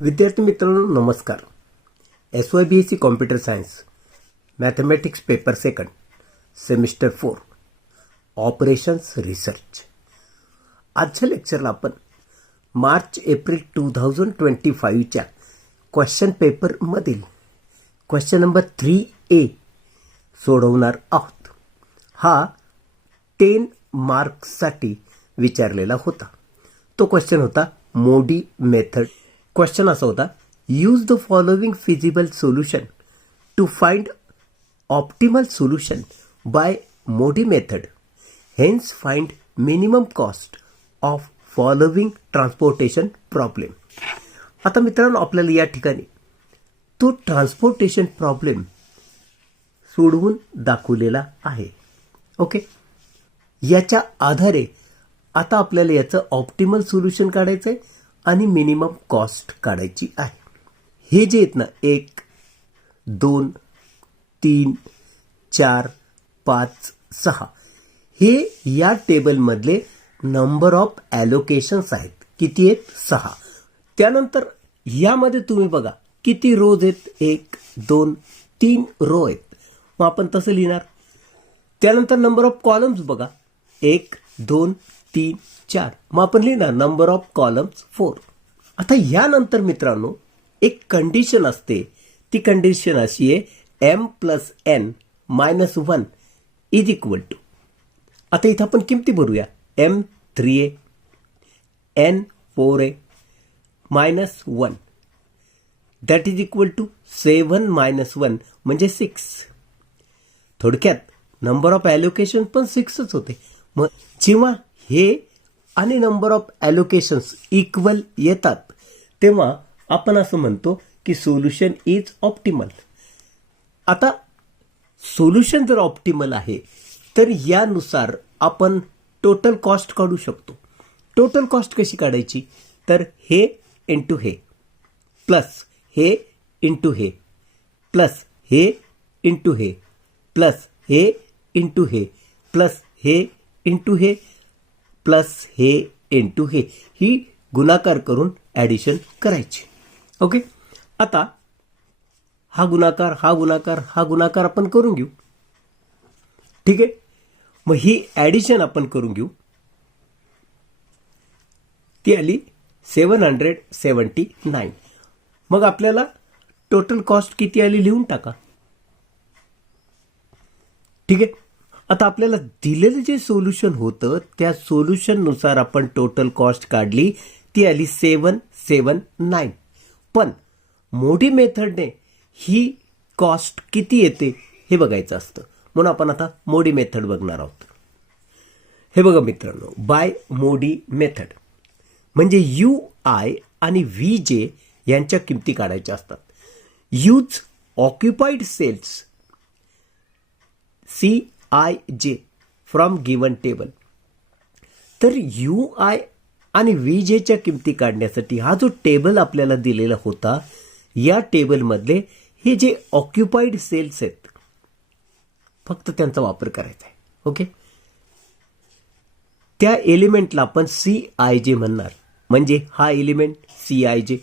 विद्यार्थी मित्रांनो नमस्कार. SYBSE computer science mathematics paper second semester 4 operations research. आजच्या लेक्चरला आपण मार्च एप्रिल 2025च्या क्वेश्चन पेपरमधील क्वेश्चन नंबर 3A सोडवणार आहोत. हा 10 मार्क्ससाठी विचारलेला होता. तो क्वेश्चन होता मोडी मेथड. क्वेश्चन असा होता, use the following feasible solution to find optimal solution by MODI method, hence find minimum cost of following transportation problem. आता मित्रांनो आपल्याला या ठिकाणी तो ट्रान्सपोर्टेशन प्रॉब्लेम सोडवून दाखवलेला आहे. ओके, याच्या आधारे आता आपल्याला याचं ऑप्टिमल सोल्युशन काढायचं आहे आणि मिनिमम कॉस्ट काढायची आहे. हे जे आहेत ना 1 2 3 4 5 6 हे या टेबलमधले नंबर ऑफ ॲलोकेशन्स आहेत. किती आहेत? 6. त्यानंतर यामध्ये तुम्ही बघा किती रोज आहेत. 1 2 3 रो आहेत. मग आपण तसं लिहिणार. त्यानंतर नंबर ऑफ कॉलम्स बघा 1 2 3 4. मग आपण लिहिणार नंबर ऑफ कॉलम्स 4. आता यानंतर मित्रांनो एक कंडिशन असते. ती कंडिशन अशी आहे m+n - 1 इज इक्वल टू. आता इथं आपण किमती भरूया. m 3a n 4a -1 that is equal to 7 - 1 म्हणजे 6. थोडक्यात नंबर ऑफ ॲलोकेशन पण 6च होते. मग जेव्हा हे आणि नंबर ऑफ ॲलोकेशन्स इक्वल येतात तेव्हा आपण असं म्हणतो की सोल्युशन इज ऑप्टिमल. आता सोल्युशन जर ऑप्टिमल आहे तर यानुसार आपण टोटल कॉस्ट काढू शकतो. टोटल कॉस्ट कशी काढायची? तर हे इंटू हे प्लस हे इंटू हे प्लस हे इंटू हे प्लस हे इंटू हे प्लस हे इंटू हे प्लस हे इंटू हे, ही गुणाकार करून ॲडिशन करायची. ओके, आता हा गुणाकार हा गुणाकार हा गुणाकार आपण करून घेऊ. ठीक आहे, मग ही ॲडिशन आपण करून घेऊ. ती आली 779. मग आपल्याला टोटल कॉस्ट किती आली लिहून टाका. ठीक आहे, आता आपल्याला दिलेलं जे सोल्युशन होतं त्या सोल्युशननुसार आपण टोटल कॉस्ट काढली. ती आली 779. पण मोडी मेथडने ही कॉस्ट किती येते हे बघायचं असतं. म्हणून आपण आता मोडी मेथड बघणार आहोत. हे बघा मित्रांनो, बाय मोडी मेथड म्हणजे UI आणि VJ यांच्या किमती काढायच्या असतात. Use occupied cells CIJ from given table. तर UI आणि VJच्या किमती काढण्यासाठी हा जो टेबल आपल्याला दिलेला होता या टेबलमधले हे जे ऑक्युपाइड सेल्स आहेत फक्त त्यांचा वापर करायचा आहे. ओके, त्या एलिमेंटला आपण CIJ म्हणणार. म्हणजे हा एलिमेंट CIJ,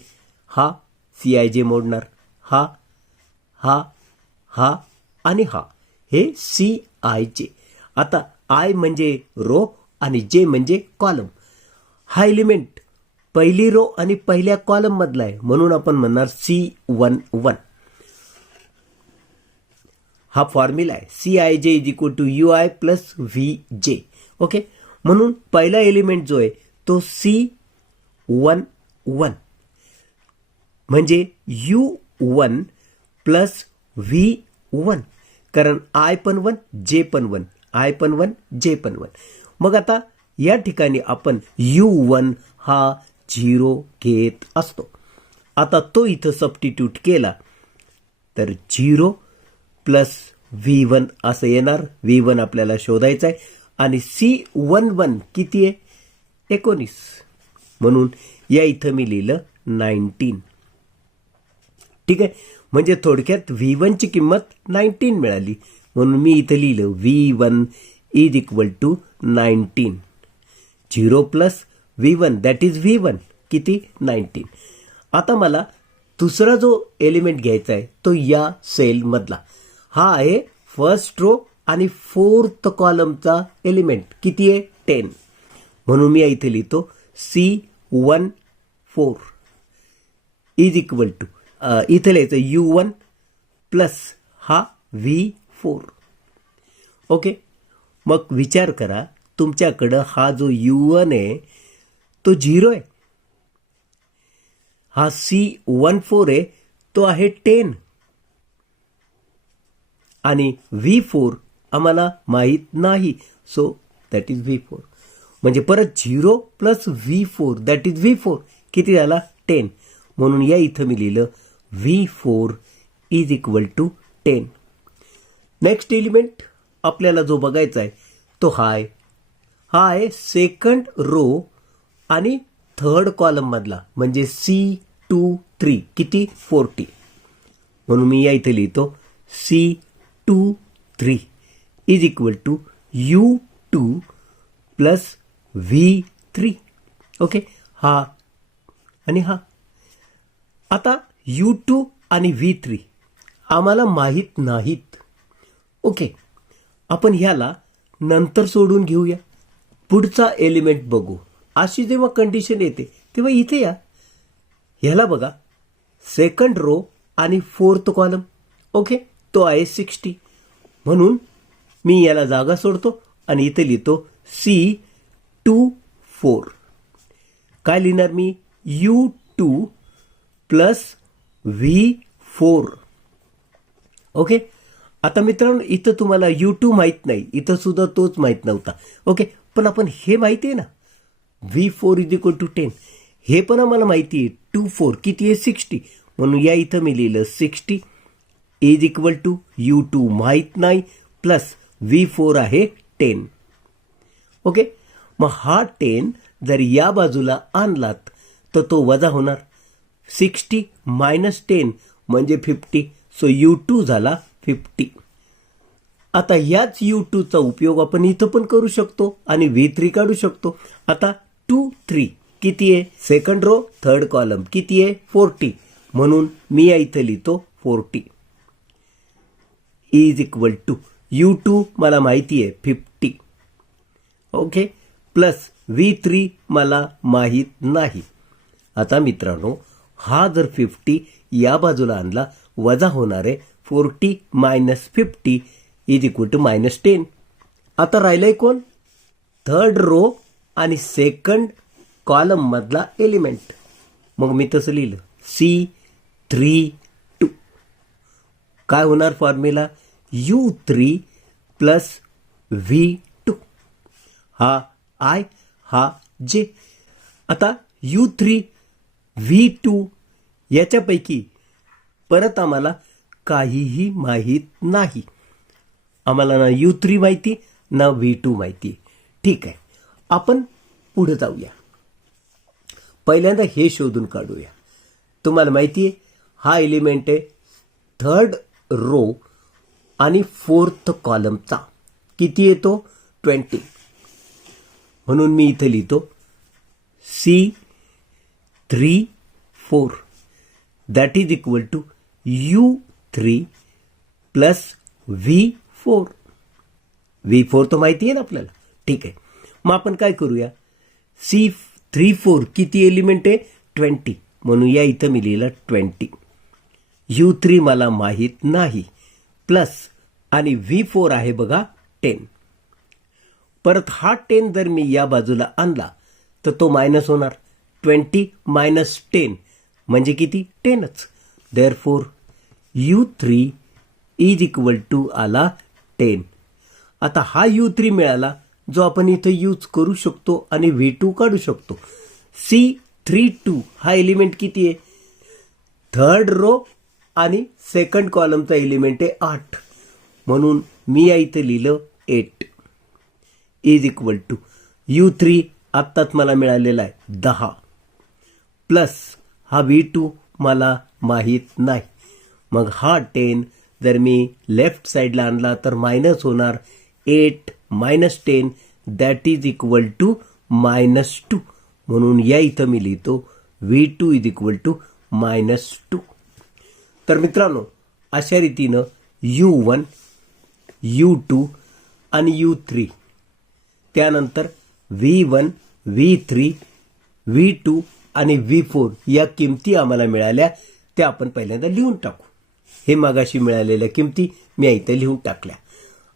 हा CIJ मोडणार, हा हा हा आणि हा हे CIJ. आता I म्हणजे रो आणि J म्हणजे कॉलम. हा एलिमेंट पहिली रो आणि पहिल्या कॉलम मधला आहे म्हणून आपण म्हणणार C11. हा फॉर्म्युला आहे. CIJ is equal to UI plus VJ. Okay, म्हणून पहिला एलिमेंट जो आहे तो C11 म्हणजे U1 प्लस V1. कारण I पण 1 J पण 1, I पण 1 J पण 1. मग आता या ठिकाणी आपण U1 हा 0 घेत असतो. आता तो इथं सबस्टिट्यूट केला तर 0 प्लस V1 असं येणार. V1 आपल्याला शोधायचं आहे आणि C11 किती आहे? 19. म्हणून या इथं मी लिहिलं 19. ठीक आहे, म्हणजे थोडक्यात V1 ची किंमत 19 मिळाली म्हणून मी इथं लिहिलं V1 is equal to 19. 0 plus V1 that is V1 किती? 19. आता मला दुसरा जो एलिमेंट घ्यायचा आहे तो या सेलमधला, हा आहे फर्स्ट रो आणि फोर्थ कॉलमचा एलिमेंट. किती आहे? 10. म्हणून मी इथे लिहितो C14 इज इक्वल टू, इथे लिहायचं U1 प्लस हा V4. ओके, मग विचार करा, तुमच्याकडं हा जो U1 आहे तो 0 आहे, हा C14 आहे तो आहे 10 आणि V4 आम्हाला माहीत नाही, सो दॅट इज V4. म्हणजे परत 0 plus V4 that is V4 किती झाला? 10. म्हणून या इथं मी लिहिलं V4 is equal to 10. Next element आपल्याला जो बघायचा आहे तो हा आहे सेकंड रो आणि थर्ड कॉलम मधला, म्हणजे C23 किती? 40. म्हणून मी या इथे लिहितो C23 is equal to U2 plus V3. Okay, हा आणि हा. आता U2 आणि V3 आम्हाला माहीत नाहीत. ओके, आपण ह्याला नंतर सोडून घेऊया, पुढचा एलिमेंट बघू. अशी जेव्हा कंडिशन येते तेव्हा इथे या, ह्याला बघा, सेकंड रो आणि फोर्थ कॉलम. ओके, तो आहे 60. म्हणून मी याला जागा सोडतो आणि इथे लिहितो C24. काय लिहिणार मी? U2 plus V4. ओके, आता मित्रांनो इथं तुम्हाला U2 माहीत नाही, इथं सुद्धा तोच माहीत नव्हता. ओके, पण आपण हे माहिती आहे ना, V4 इज इक्वल टू 10, हे पण आम्हाला माहिती आहे. 24 किती आहे? 60. म्हणून या इथं मी लिहिलं 60 इज इक्वल टू U2 माहीत नाही प्लस V4 आहे 10. ओके, मग हा 10 जर या बाजूला आणलात तर तो वजा होणार. 60 मायनस 10 म्हणजे 50, सो U2 झाला 50. आता याच U2 चा उपयोग आपण इथं पण करू शकतो आणि V3 काढू शकतो. आता 2, 3 किती आहे? सेकंड रो थर्ड कॉलम किती आहे? 40. म्हणून मी या इथं लिहितो 40 इज इक्वल टू U2 मला माहिती आहे 50. ओके, प्लस V3 मला माहीत नाही. आता मित्रांनो, हा जर 50 या बाजूला आणला वजा होणार आहे 40 minus 50 is equal to minus 10. आता राहिलंय कोण? थर्ड रो आणि सेकंड कॉलम मधला एलिमेंट. मग मी तसं लिहिलं C32. काय होणार फॉर्म्युला? U3 plus V2. हा I, हा J. आता U3 V2 याच्यापैकी परत आम्हाला काहीही माहीत नाही. आम्हाला ना U3 माहिती ना V2 माहिती. ठीक आहे, आपण पुढे जाऊया. पहिल्यांदा हे शोधून काढूया. तुम्हाला माहिती आहे हा एलिमेंट आहे थर्ड रो आणि फोर्थ कॉलमचा. किती येतो? 20. म्हणून मी इथे लिहितो C34 that is equal to U3 plus V4. V4 तो माहिती आहे ना आपल्याला. ठीक आहे, मग आपण काय करूया? C34 किती एलिमेंट आहे? 20. म्हणून या इथं मी लिहिलं 20. U3 मला माहीत नाही प्लस आणि V4 आहे बघा 10. परत हा 10 जर मी या बाजूला आणला तर तो मायनस होणार. 20 मायनस 10 म्हणजे किती? 10च. Therefore U3 is equal to आला 10. आता हा U3 मिळाला जो आपण इथे यूज करू शकतो आणि V2 काढू शकतो. C32 हा एलिमेंट किती आहे? थर्ड रो आणि सेकंड कॉलमचा एलिमेंट आहे 8. म्हणून मी या इथे लिहिलं 8 इज इक्वल टू U3 आत्ताच मला मिळालेला आहे 10 प्लस हा V2 मला माहीत नाही. मग हा 10 जर मी लेफ्ट साईडला आणला तर मायनस होणार. 8 minus 10 that is equal to -2. म्हणून या इथं मी लिहितो V2 इज इक्वल टू -2. तर मित्रांनो, अशा रीतीनं U1, U2 आणि U3, त्यानंतर V1, V3, V2 आणि V4 या किमती आम्हाला मिळाल्या, त्या आपण पहिल्यांदा लिहून टाकू. हे मगाशी मिळालेल्या किमती मी इथे लिहून टाकल्या.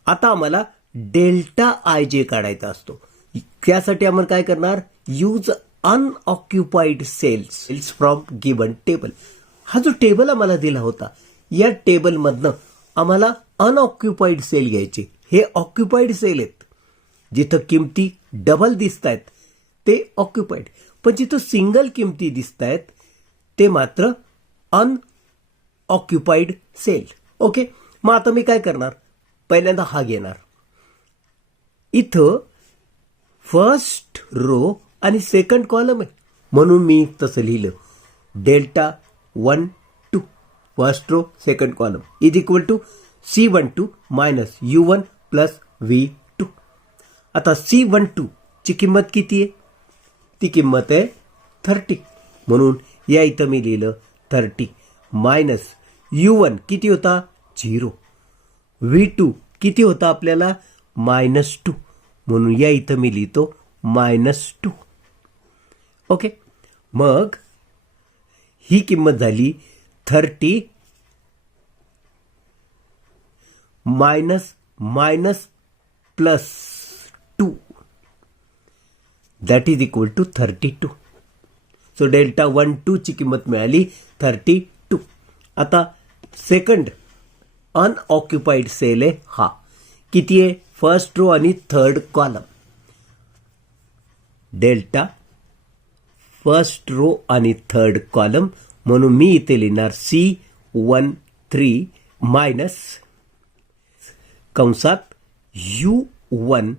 आता आम्हाला डेल्टा आय जे काढायचा असतो. त्यासाठी आपण काय करणार, use unoccupied cells from given table. हा जो टेबल आम्हाला दिला होता, या टेबलमधनं आम्हाला अनऑक्युपाइड सेल घ्यायचे. हे ऑक्युपाइड सेल आहेत. जिथं किमती डबल दिसत आहेत ते ऑक्युपाइड, पण जिथं सिंगल किमती दिसत आहेत ते मात्र अनऑक्युपाइड सेल. ओके, मग आता मी काय करणार, पहिल्यांदा हा घेणार. इथं फर्स्ट रो आणि सेकंड कॉलम आहे, म्हणून मी तसं लिहिलं. Delta 1 2 first row second column is equal to C12 minus U1 plus V2. आता C12 ची किंमत किती आहे, ती किंमत आहे 30, म्हणून या इथं मी लिहिलं 30 मायनस U1 किती होता 0, V2 किती होता आपल्याला -2, म्हणून या इथं मी लिहितो -2. ओके, मग ही किंमत झाली 30 minus minus plus 2, that is equal to 32. So delta 1 2 ची किंमत मिळाली 32. आता सेकंड अनऑक्युपाइड सेल आहे हा, किती आहे, फर्स्ट रो आणि third column. Delta first row आणि थर्ड कॉलम, म्हणून मी इथे लिहिणार C13 मायनस कंसात U1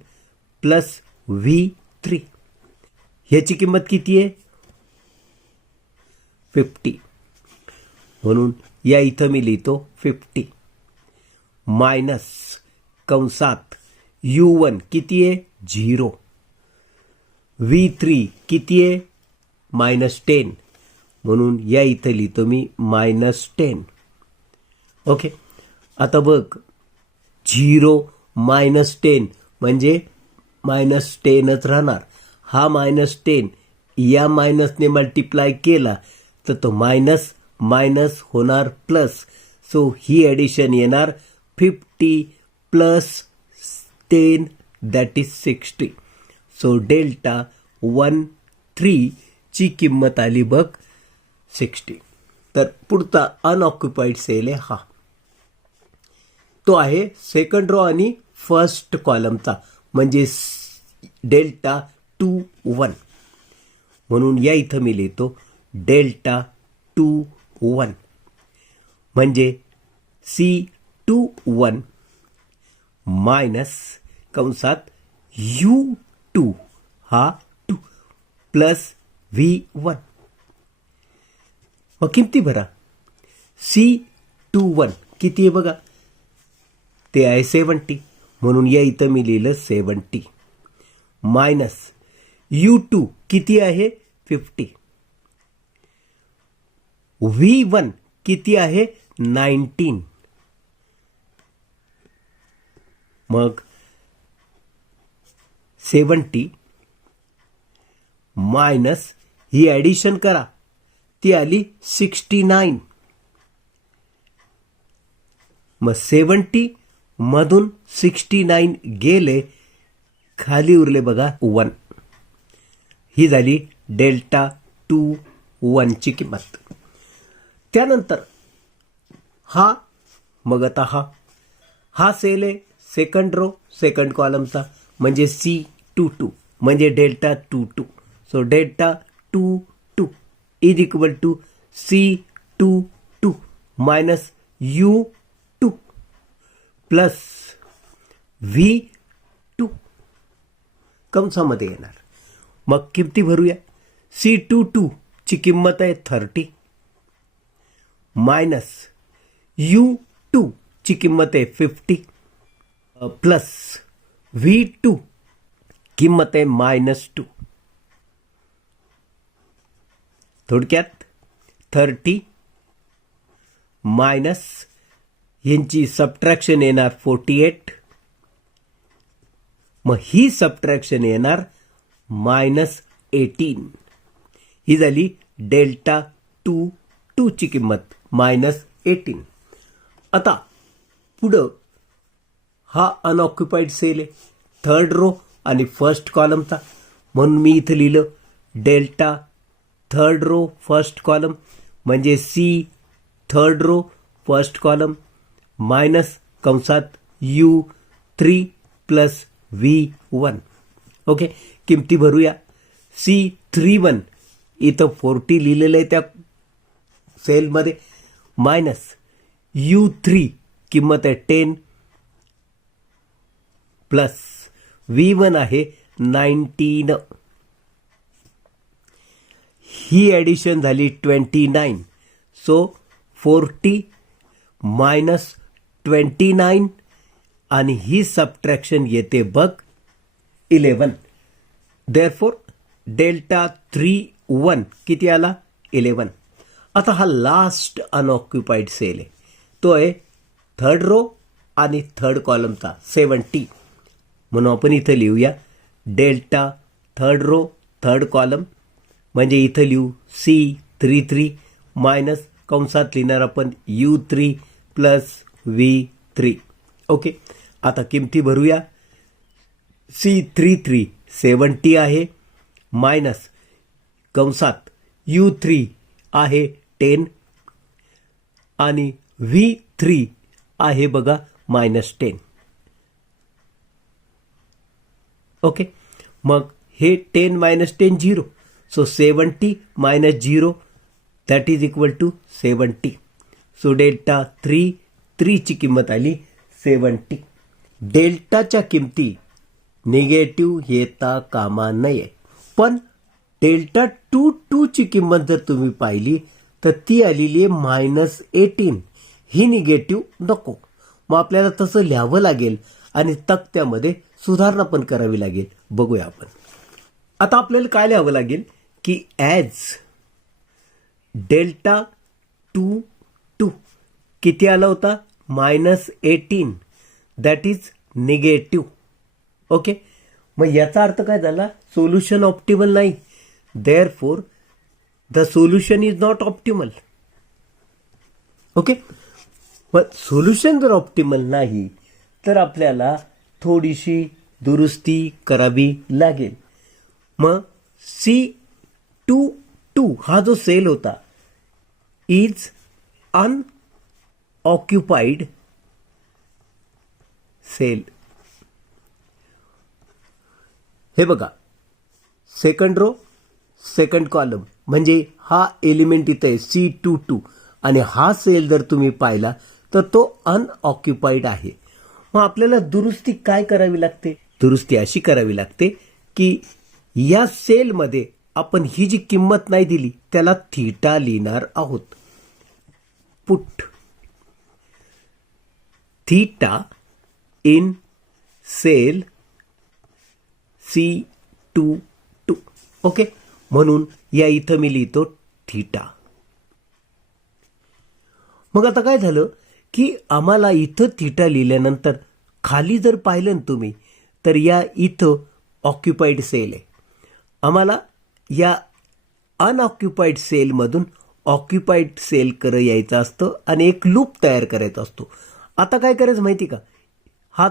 प्लस V3. ह्याची किंमत किती आहे 50, म्हणून या इथं मी लिहितो 50 मायनस कंसात U1 किती आहे 0, V3 किती आहे -10, म्हणून या इथं लिहितो मी -10. ओके, आता बघ 0 -10 म्हणजे -10च राहणार. हा -10 या मायनसने मल्टिप्लाय केला तर तो मायनस मायनस होणार प्लस. सो ही ॲडिशन येणार 50 plus 10 that is 60. So delta 1 3 ची किंमत आली बघ 60. तर पुढचा अनऑक्युपाइड सेल आहे हा, तो आहे सेकंड रो आणि फर्स्ट कॉलमचा, म्हणजे डेल्टा 2 1, म्हणून या इथं मी लिहितो डेल्टा 2 1 म्हणजे C21 मायनस कंसात U2 हा 2 प्लस V1. मग किमती भरा. C21 किती आहे बघा, ते आहे 70, म्हणून या इथं मी लिहिलं 70 मायनस U2 किती आहे 50, V1 किती आहे 19. मग 70 मायनस ही ॲडिशन करा, ती आली 69. मग 70 मधून 69 गेले, खाली उरले बघा 1. ही झाली डेल्टा 2 1 ची किंमत. त्यानंतर हा, मग आता हा सेल आहे सेकंड रो सेकंड कॉलमचा, म्हणजे C22 म्हणजे delta 2 2. So delta 2 2 is equal to C22 minus U2 plus V2 कंसामध्ये येणार. मग किमती भरूया. C22 ची किंमत आहे 30 मायनस U2 ची किंमत आहे 50 प्लस V2 किंमत आहे -2. थोडक्यात 30 मायनस यांची सबट्रॅक्शन येणार 48, मग ही सबट्रॅक्शन येणार -18. ही झाली डेल्टा 2 ची किंमत -18. आता पुढं हा अनऑक्युपाईड सेल आहे, थर्ड रो आणि फर्स्ट कॉलमचा, म्हणून मी इथं लिहिलं delta third row first column म्हणजे C third row first column minus कंसात U3 प्लस V1. ओके, किमती भरूया. C31 इथं 40 लिहिलेलं आहे त्या सेलमध्ये, मायनस U3 किंमत आहे 10 प्लस V1 आहे 19. ही ॲडिशन झाली 29. सो 40 मायनस 29 आणि ही सबट्रॅक्शन येते बघ 11. देअरफॉर डेल्टा 31 किती आला 11. आता हा लास्ट अनऑक्युपाईड सेल आहे, तो आहे थर्ड रो आणि थर्ड कॉलमचा 70. म्हणून आपण इथं लिहूया delta third row third column म्हणजे इथं लिहू C33 मायनस कंसात लिहिणार आपण U3 प्लस V3. ओके, आता किमती भरूया. C33 70 आहे मायनस कंसात U3 आहे 10 आणि V3 आहे बघा -10. ओके, मग हे 10 minus 10 0. So 70 minus 0 that is equal to 70. So delta 3 ची किंमत आली 70. डेल्टाच्या किमती निगेटिव्ह येता कामा नये, पण डेल्टा 2 ची किंमत जर तुम्ही पाहिली तर ती आलेली आहे -18. ही निगेटिव्ह नको, मग आपल्याला तसं लिहावं लागेल आणि तक्त्यामध्ये सुधारणा पण करावी लागेल. बघूया आपण. आता आपल्याला काय लिहावं लागेल की ॲज डेल्टा 2 किती आला होता -18 दॅट इज निगेटिव्ह. ओके, मग याचा अर्थ काय झाला, सोल्युशन ऑप्टिमल नाही. Therefore the solution is not optimal. Okay, मग सोल्युशन जर ऑप्टिमल नाही तर आपल्याला थोडीशी दुरुस्ती करावी लागेल. मग C22 हा जो सेल होता इज अनऑक्युपाईड सेल. हे बघा, सेकंड रो सेकंड कॉलम म्हणजे हा एलिमेंट इथं आहे C22 आणि हा सेल जर तुम्ही पाहिला तर तो अनऑक्युपाईड आहे. मग आपल्याला दुरुस्ती काय करावी लागते, दुरुस्ती अशी करावी लागते की या सेलमध्ये आपण ही जी किंमत नाही दिली त्याला थीटा लिहिणार आहोत. Put theta in cell C22. Okay, म्हणून या इथं मी लिहितो थीटा. मग आता काय झालं की आम्हाला इथं थीटा लिहिल्यानंतर खाली जर पाहिलं ना तुम्ही तर या इथं ऑक्युपाईड सेल आहे. आम्हाला या अनऑक्युपाईड सेलमधून ऑक्युपाईड सेलकडे यायचं असतं आणि एक लूप तयार करायचा असतो. आता काय करायचं माहिती का, हा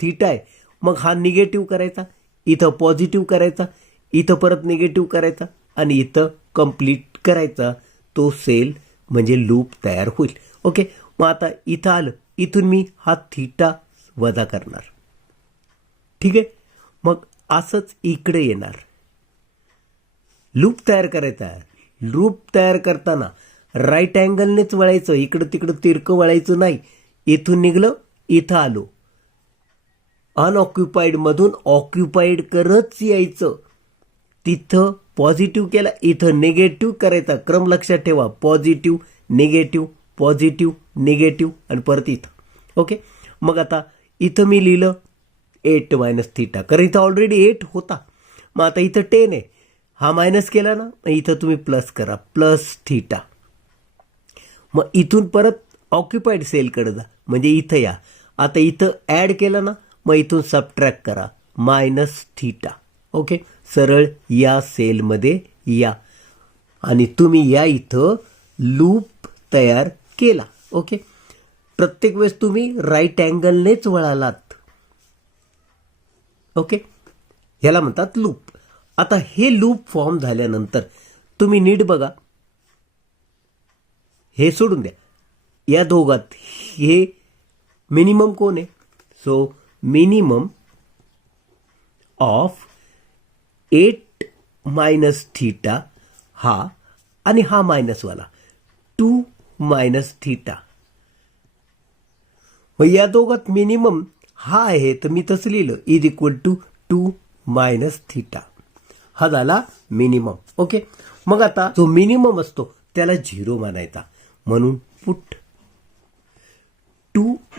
थीटा आहे, मग हा निगेटिव्ह करायचा, इथं पॉझिटिव्ह करायचा, इथं परत निगेटिव्ह करायचा आणि इथं कंप्लीट करायचा. तो सेल म्हणजे लूप तयार होईल. ओके, मग आता इथं आलं, इथून मी हा थीटा वजा करणार. ठीक आहे, मग असंच इकडे येणार, लूप तयार करायचा. लूप तयार करताना राईट अँगलनेच वळायचं, इकडं तिकडं तिरकं वळायचं नाही. इथून निघलं, इथं आलो, अनऑक्युपाईडमधून ऑक्युपाईड करत यायचं. तिथं पॉझिटिव्ह केला, इथं निगेटिव्ह करायचा. क्रम लक्षात ठेवा, पॉझिटिव्ह निगेटिव्ह पॉझिटिव्ह निगेटिव्ह आणि परत इथं. ओके, मग आता इथं मी लिहिलं 8 मायनस थीटा, कारण इथं ऑलरेडी 8 होता. मग आता इथं 10 आहे, हा मायनस केला ना, मग इथं तुम्ही प्लस करा, प्लस थीटा. मग इथून परत ऑक्युपाईड सेलकडे जा, म्हणजे इथं या. आता इथं ॲड केलं ना, मग इथून सबट्रॅक्ट करा -θ. ओके, सरळ या सेलमध्ये या आणि तुम्ही या इथं लूप तयार केला. ओके, प्रत्येक वेळेस तुम्ही राईट अँगलनेच वळालात. ओके, ह्याला म्हणतात लूप. आता हे लूप फॉर्म झाल्यानंतर तुम्ही नीट बघा, हे सोडून द्या, या दोघात हे मिनिमम कोण आहे? सो मिनिमम ऑफ 8 - θ हा आणि हा मायनसवाला 2 - θ. मग या दोघात मिनिमम हा आहे, तर मी तसं लिहिलं =2 - θ. हा झाला मिनिमम. ओके, मग आता जो मिनिमम असतो त्याला 0 मानायचा, म्हणून पुट 2 -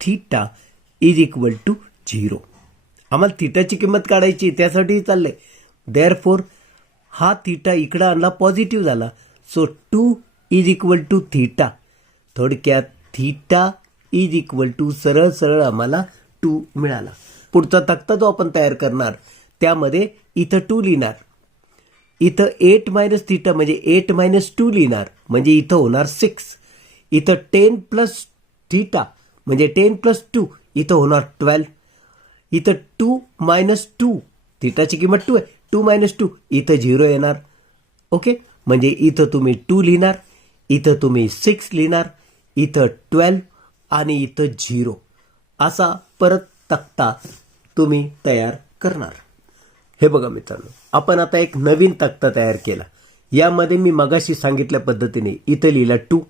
θ = 0. आम्हाला थीटाची किंमत काढायची, त्यासाठी चाललंय. देअरफॉर हा थीटा इकडं आणला, पॉझिटिव्ह झाला. सो 2 = θ. थोडक्यात θ सरळ सरळ आम्हाला 2 मिळाला. पुढचा तक्ता जो आपण तयार करणार त्यामध्ये इथं 2 लिहिणार, इथं 8 - θ म्हणजे 8 - 2 लिहिणार, म्हणजे इथं होणार 6. इथं 10 + θ म्हणजे 10 + 2, इथं होणार 12. इथं 2 - 2, थीटाची किंमत 2 आहे, 2 - 2 इथं 0 येणार. ओके, म्हणजे इथं तुम्ही 2 लिहिणार, इथं तुम्ही 6 लिहिणार, इथं 12 आणि इथं 0. असा परत तक्ता तुम्ही तयार करणार. हे बघा मित्रांनो, आपण आता एक नवीन तक्ता तयार केला. यामध्ये मी मगाशी सांगितल्या पद्धतीने इथं लिहिला 2,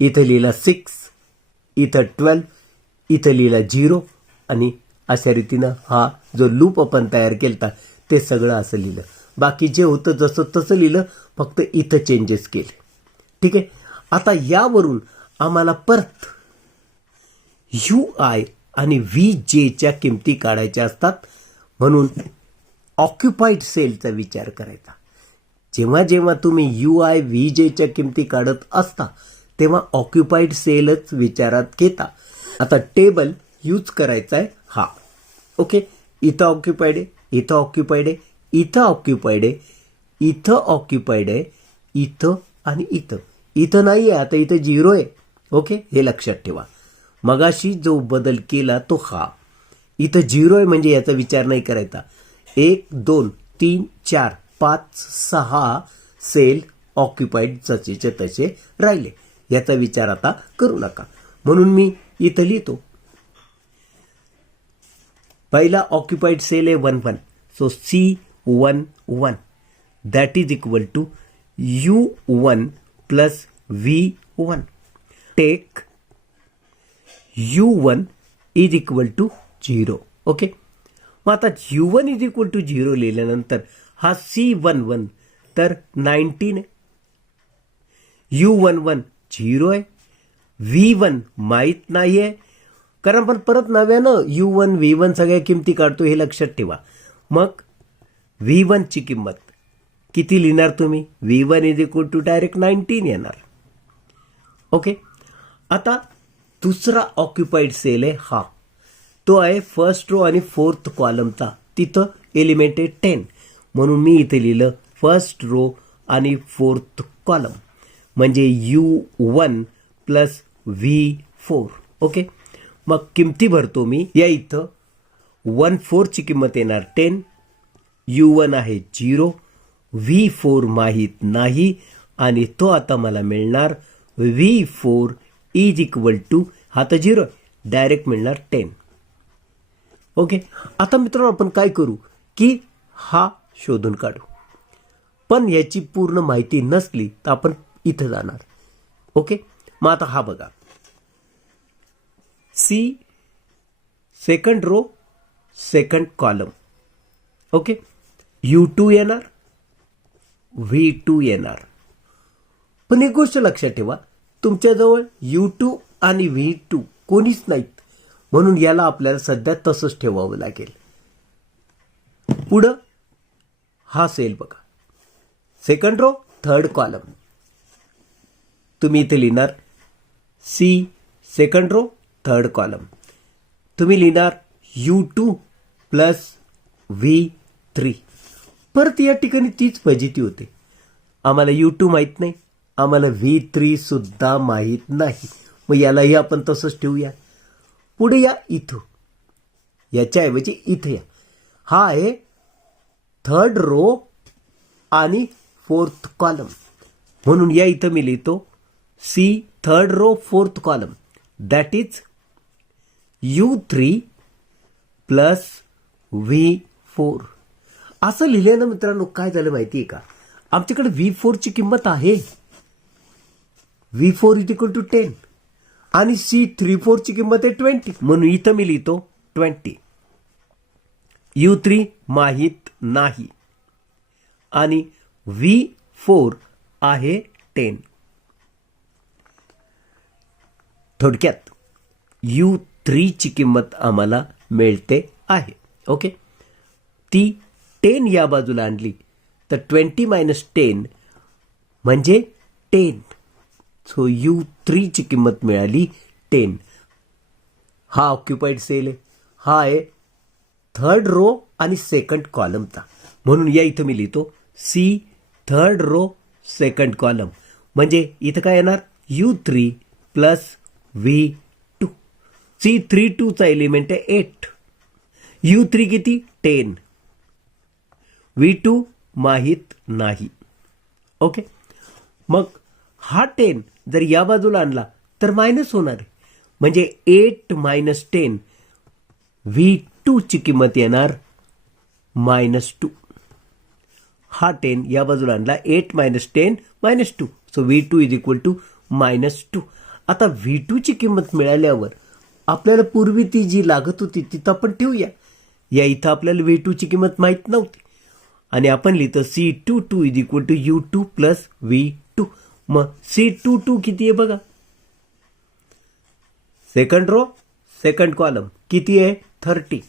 इथं लिहिला 6, इथं 12, इथं लिहिला 0 आणि अशा रीतीनं हा जो लूप आपण तयार केला ते सगळं असं लिहिलं. बाकी जे होतं जसं तसं लिहिलं, फक्त इथं चेंजेस केले. ठीक आहे, आता यावरून आम्हाला परत UI आणि VJच्या किमती काढायच्या असतात, म्हणून ऑक्युपाईड सेलचा विचार करायचा. जेव्हा जेव्हा तुम्ही UI VJच्या किमती काढत असता तेव्हा ऑक्युपाईड सेलच विचारात घेता. आता टेबल यूज करायचा आहे हा. ओके, इथं ऑक्युपाईड आहे, इथं ऑक्युपाईड आहे, इथं ऑक्युपाईड आहे, इथं ऑक्युपाईड आहे, इथं आणि इथं. इथं नाही आहे, आता इथं 0 आहे. ओके, हे लक्षात ठेवा. मगाशी जो बदल केला तो हा. इथं 0 आहे म्हणजे याचा विचार नाही करायचा. 1 2 3 4 5 6 सेल ऑक्युपाईड जसेचे तसे राहिले, याचा विचार आता करू नका. म्हणून मी इथं लिहितो, पहिला ऑक्युपाईड सेल आहे 1 1. So C11 that is equal to U1 + V1. Take U1 = 0. Okay, मग आता U1 = 0 लिहिल्यानंतर हा C11 तर 19 आहे, U11 0 आहे, V1 माहीत नाही आहे, कारण आपण परत नव्यानं U1 V1 सगळ्या किमती काढतो, हे लक्षात ठेवा. मग V1 ची किंमत किती लिहिणार तुम्ही? V1 = डायरेक्ट 19 येणार. ओके, आता दुसरा ऑक्युपाईड सेल आहे हा, तो आहे फर्स्ट रो आणि फोर्थ कॉलमचा. तिथं एलिमेंट आहे 10, म्हणून मी इथे लिहिलं फर्स्ट रो आणि फोर्थ कॉलम म्हणजे U1 + V4. ओके, मग किमती भरतो मी. या इथं 1/4 ची किंमत येणार 10, U1 आहे 0, V4 माहीत नाही आणि तो आता मला मिळणार V4 = हा तर 0 डायरेक्ट मिळणार 10. ओके, आता मित्रांनो आपण काय करू की हा शोधून काढू, पण याची पूर्ण माहिती नसली तर आपण इथं जाणार. ओके, मग आता हा बघा, C second row second column. Okay, U2 येणार, V2 येणार. पण एक गोष्ट लक्षात ठेवा, तुमच्याजवळ U2 आणि V2 कोणीच नाहीत, म्हणून याला आपल्याला सध्या तसंच ठेवावं लागेल. पुढं हा सेल बघा, सेकंड रो थर्ड कॉलम. तुम्ही इथे लिहिणार C second row third column. तुम्ही लिहिणार U2 प्लस V3. परत या ठिकाणी तीच फजिती होते. आम्हाला U2 माहीत नाही, आम्हाला V3 सुद्धा माहीत नाही. मग यालाही आपण तसंच ठेवूया. पुढे या इथं, याच्याऐवजी इथे या. हा आहे थर्ड रो आणि फोर्थ कॉलम. म्हणून या इथं मी लिहितो C third row fourth column, that is U3 plus V4. असं लिहिल्यानं मित्रांनो काय झालं माहिती आहे का, आमच्याकडे V4 ची किंमत आहे. V4 इज इक्वल टू 10 आणि C34 ची किंमत आहे 20. म्हणून इथं मी लिहितो 20. U3 माहीत नाही आणि V4 आहे 10. थोडक्यात U3 ची किंमत आम्हाला मिळते आहे. ओके, ती 10 या बाजूला आणली तर 20 मायनस 10 म्हणजे 10. सो U3 ची किंमत मिळाली 10. हा ऑक्युपाईड सेल आहे, हा आहे थर्ड रो आणि सेकंड कॉलमचा. म्हणून या इथं मी लिहितो C third row second column. म्हणजे इथं काय येणार U3 प्लस V2. C32 चा एलिमेंट आहे 8. U3 किती 10. V2 माहीत नाही. ओके, मग हा 10 जर या बाजूला आणला तर मायनस होणार आहे. म्हणजे 8 मायनस 10 V2 ची किंमत येणार -2. हा 10 या बाजूला आणला 8 minus 10 -2. So V2 is equal to -2. आता V2 ची किंमत मिळाल्यावर आपल्याला पूर्वी ती जी लागत होती तिथं आपण ठेवूया. या इथं आपल्याला V2 ची किंमत माहीत नव्हती आणि आपण लिहितो C22 is equal to U2 plus V2. मग C22 किती आहे बघा, सेकंड रो सेकंड कॉलम किती आहे 30.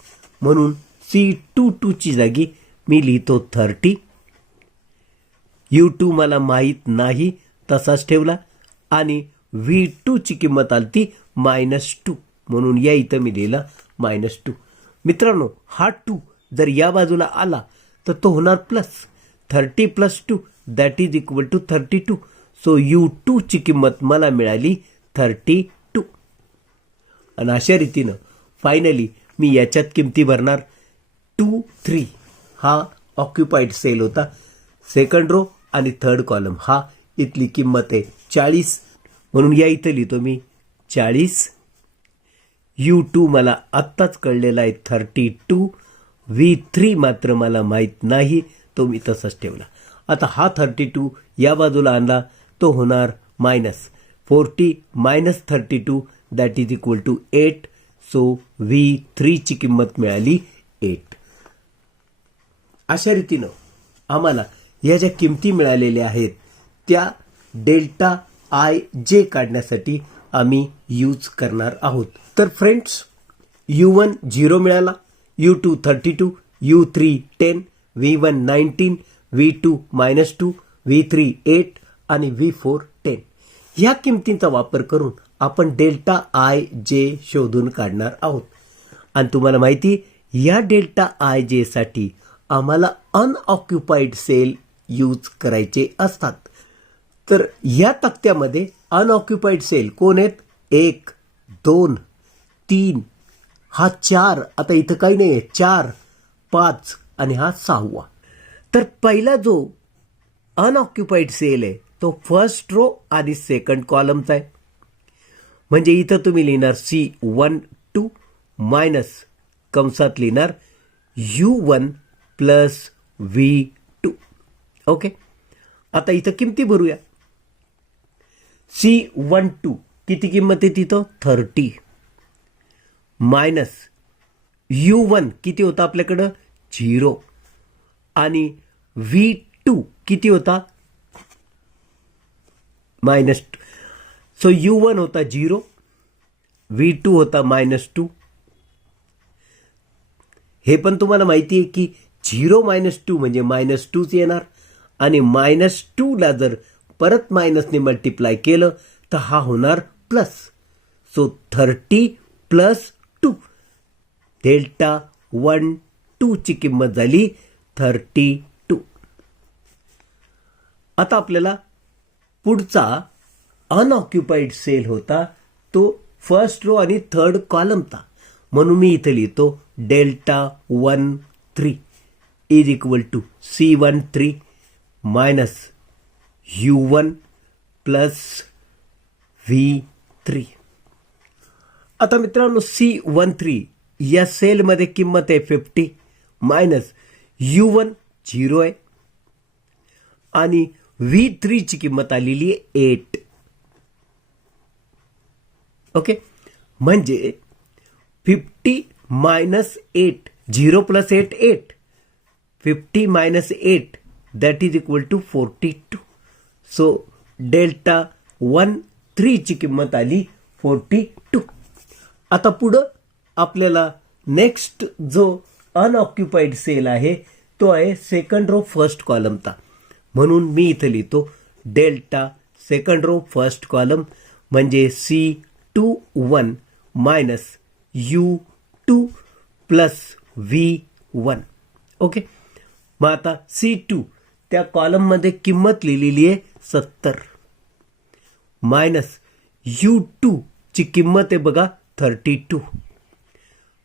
म्हणून C22 ची जागी मी लिहितो 30. U2 मला माहीत नाही तसाच ठेवला आणि V2 ची किंमत आली -2. म्हणून या इथं मी लिहिला -2. मित्रांनो, हा 2 जर या बाजूला आला तर तो होणार plus. 30 plus 2 that is equal to 32. So U2 ची किंमत मला मिळाली 32. आणि अशा रीतीनं फायनली मी याच्यात किमती भरणार 2, 3. हा ऑक्युपाईड सेल होता. सेकंड रो आणि थर्ड कॉलम हा इथली किंमत आहे 40. म्हणून या इथं लिहितो मी 40. U2 मला आत्ताच कळलेला आहे 32. V3 मात्र मला माहीत नाही, तो मी तसाच ठेवला. आता हा 32 या बाजूला आणला तो होणार -40 minus 32 that is equal to 8. So V3 ची किंमत मिळाली 8. अशा रीतीनं आम्हाला या ज्या किमती मिळालेल्या आहेत त्या डेल्टा IJ काढण्यासाठी आम्ही यूज करणार आहोत. तर फ्रेंड्स, U1 0 मिळाला, U2 32, U3 10, V1 19, V2 -2, V3 8 आणि V4 10. ह्या किमतींचा वापर करून आपण डेल्टा IJ शोधून काढणार आहोत. आणि तुम्हाला माहिती या डेल्टा IJ साठी आम्हाला अनऑक्युपाईड सेल यूज करायचे असतात. तर या तक्त्यामध्ये अनऑक्युपाईड सेल कोण आहेत? 1, 2, 3, हा 4. आता इथं काही नाही आहे, 4, 5 आणि हा 6वा. तर पहिला जो अनऑक्युपाईड सेल आहे तो फर्स्ट रो आणि सेकंड कॉलमचा आहे. म्हणजे इथं तुम्ही लिहिणार C12 मायनस कंसात लिहिणार U1 प्लस V2. ओके, आता इथं किमती भरूया. C12 किती किंमत आहे तिथं 30 मायनस U1 किती होता आपल्याकडं 0 आणि V2 किती होता -2. सो U1 होता 0, V2 होता -2. हे पण तुम्हाला माहिती आहे की 0 - 2 म्हणजे -2च येणार आणि -2 ला जर परत मायनसने मल्टिप्लाय केलं तर हा होणार प्लस. सो 30 प्लस 2 डेल्टा 1 2 ची किंमत झाली 32. आता आपल्याला पुढचा अनऑक्युपाईड सेल होता तो फर्स्ट रो आणि थर्ड कॉलमचा. म्हणून मी इथे लिहितो delta 1 3 is equal to C13 minus U1 plus V3. आता मित्रांनो C13 या सेलमध्ये किंमत आहे 50 मायनस U1 0 आहे आणि V3 ची किंमत आलेली आहे 8. ओके, म्हणजे 50 minus 8 0 plus 8 8 50 minus 8 that is equal to 42. So delta 1 3 ची किंमत आली 42. आता पुढं आपल्याला नेक्स्ट जो अनऑक्युपाईड सेल आहे तो आहे सेकंड रो फर्स्ट कॉलमचा. म्हणून मी इथे लिहितो delta second row first column म्हणजे C21 minus U2 plus V1. Okay, मग आता C2 त्या कॉलममध्ये किंमत लिहिलेली आहे 70 मायनस U2 ची किंमत आहे बघा 32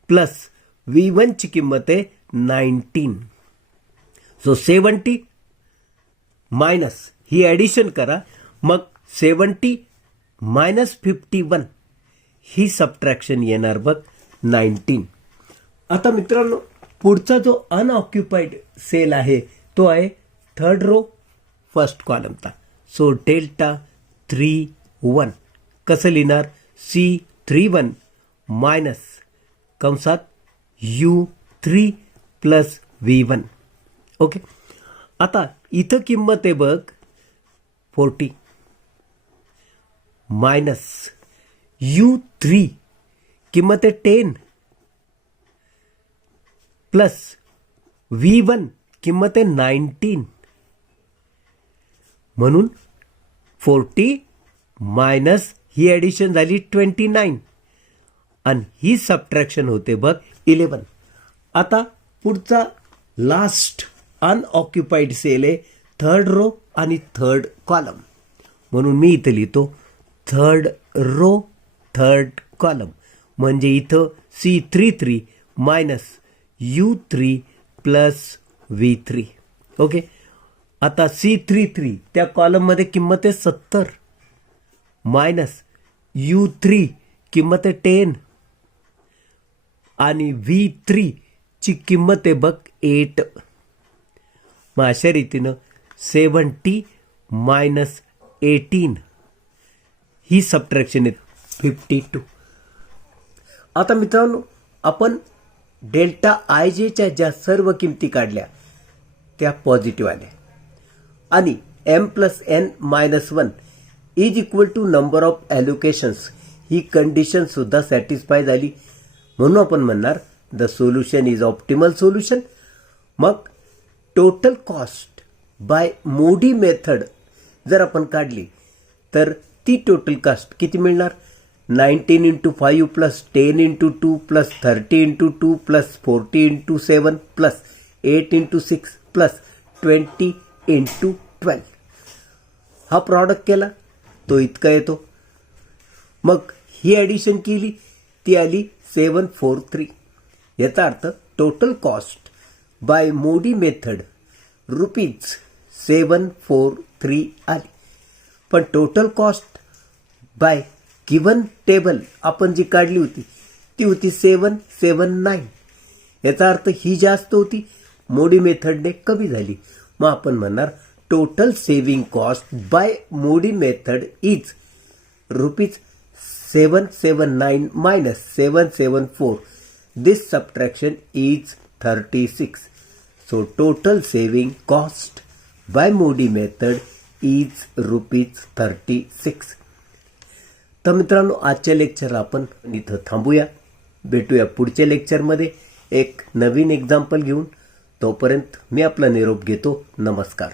प्लस V1 ची किंमत आहे 19. सो 70 मायनस ही ॲडिशन करा, मग 70 मायनस 51 ही सबट्रॅक्शन येणार बघ 19. आता मित्रांनो पुढचा जो अनऑक्युपाईड सेल आहे तो आहे थर्ड रो फर्स्ट कॉलमचा. सो डेल्टा 31 कसं लिहिणार C31 मायनस कंसात U3 प्लस V1. ओके, आता इथं किंमत आहे बघ 40 मायनस U3 किंमत आहे 10 प्लस V1 किंमत आहे 19. म्हणून 40 मायनस ही ॲडिशन झाली 29 आणि ही सबट्रॅक्शन होते बघ 11. आता पुढचा लास्ट अनऑक्युपाईड सेल आहे थर्ड रो आणि थर्ड कॉलम. म्हणून मी इथं लिहितो थर्ड रो थर्ड कॉलम म्हणजे इथं C33 minus U3 plus V3. Okay, आता C33 त्या कॉलममध्ये किंमत आहे 70 मायनस U3 किंमत आहे 10 आणि V3 ची किंमत आहे बघ 8. मग अशा रीतीनं 70 मायनस 18 ही सबट्रॅक्शन आहे 52. आता मित्रांनो आपण डेल्टा IJच्या ज्या सर्व किमती काढल्या त्या पॉझिटिव्ह आल्या आणि M+N-1 is equal to number of allocations ही कंडिशन सुद्धा सॅटिस्फाय झाली. म्हणून आपण म्हणणार the solution is optimal solution. मग total cost by MODI method जर आपण काढली तर ती टोटल कॉस्ट किती मिळणार 19 × 5 plus 10 × 2 plus 30 × 2 plus 40 × 7 plus 8 × 6 plus 20 × 12. हा प्रॉडक्ट केला तो इतका येतो. मग ही ॲडिशन केली ती आली 743. याचा अर्थ total cost by MODI method ₹743 आली. पण total cost by given table आपण जी काढली होती ती होती 779. याचा अर्थ ही जास्त होती, मोडी मेथडने कमी झाली. मग आपण म्हणणार total saving cost by MODI method is ₹779 minus 774. This subtraction is 36. So total saving cost by Modi method is ₹36. तर मित्रांनो आजच्या लेक्चरला आपण इथं थांबूया. भेटूया पुढच्या लेक्चरमध्ये एक नवीन एक्झाम्पल घेऊन. तोपर्यंत मी आपला निरोप घेतो. नमस्कार.